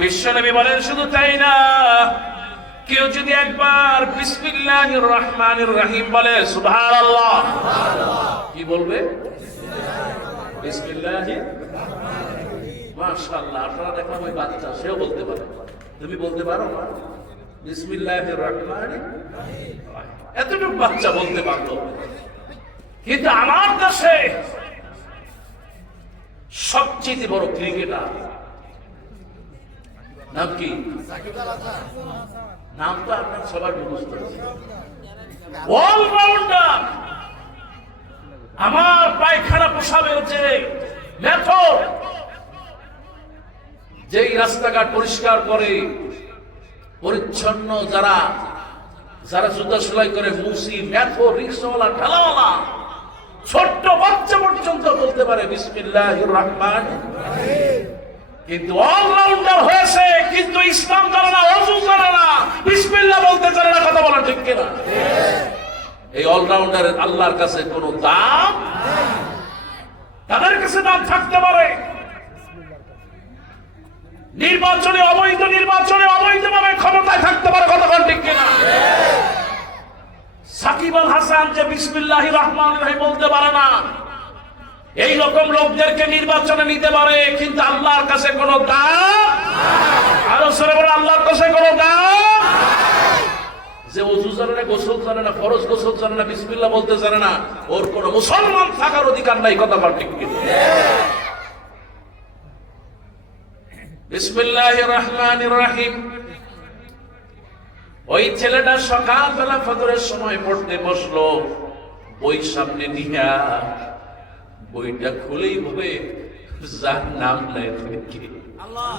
বিশ্বনবী বলেন শুধু তাই না, কেউ যদি একবার বিসমিল্লাহির রহমানির রহিম বলে, সুবহানাল্লাহ, কি বলবে? বিসমিল্লাহির, মাশাআল্লাহ। আপনারা দেখলাম ওই বাচ্চা, সেও বলতে পারে। তুমি বলতে পারো না বিসমিল্লাহির রহমানির রহিম? এতটুকু বাচ্চা বলতে পারলো। কিন্তু আমার দেশে সবচেয়ে বড় ক্রিকেটার নাম কি? নাম তো আপনার সবার মুখস্থ আছে, অলরাউন্ডার। আমার পায়খানা পোষাবের যে মেথড, যেই রাস্তাঘাট পরিষ্কার করে পরিচ্ছন্ন, যারা যারা জুতা সেলাই করে, মুসি, মেথো, রিক্সাওয়ালা, ঠেলাওয়ালা, ছোট্ট বাচ্চা পর্যন্ত বলতে পারে বিসমিল্লাহির রহমানির রহিম। কিন্তু অলরাউন্ডার হয়েছে, কিন্তু ইসলাম জানে না, ওযু জানে না, বিসমিল্লাহ বলতে জানে না। কথা বলা ঠিক কিনা? এই অলরাউন্ডারের আল্লাহর কাছে কোনো দাম নেই। তাদের কাছে দাম থাকতে পারে নির্বাচনে, অবৈধ নির্বাচনে অবৈধভাবে ক্ষমতায় থাকতে পারে। কথা বলা ঠিক কিনা? সাকিব আল হাসান যে বিসমিল্লাহির রহমানির রহিম বলতে পারে না, এই রকম লোকদেরকে নির্বাচনে নিতে পারে, কিন্তু আল্লাহর কাছে কোনো দাম। আরো সরে বলে, আল্লাহর কাছে কোনো দাম। যে ওযু জানে না, গোসল জানে না, ফরজ গোসল জানে না, বিসমিল্লাহ বলতে জানে না, ওর কোনো মুসলমান থাকার অধিকার নাই। কথা বলা ঠিক কিনা? বিসমিল্লাহির রহমানির রহিম। ওই ছেলেটা সকালবেলা ফজরের সময় পড়তে বসলো, বই সামনে নিয়া বইটা খুলেই ভাবে যার নাম নেয় আল্লাহ।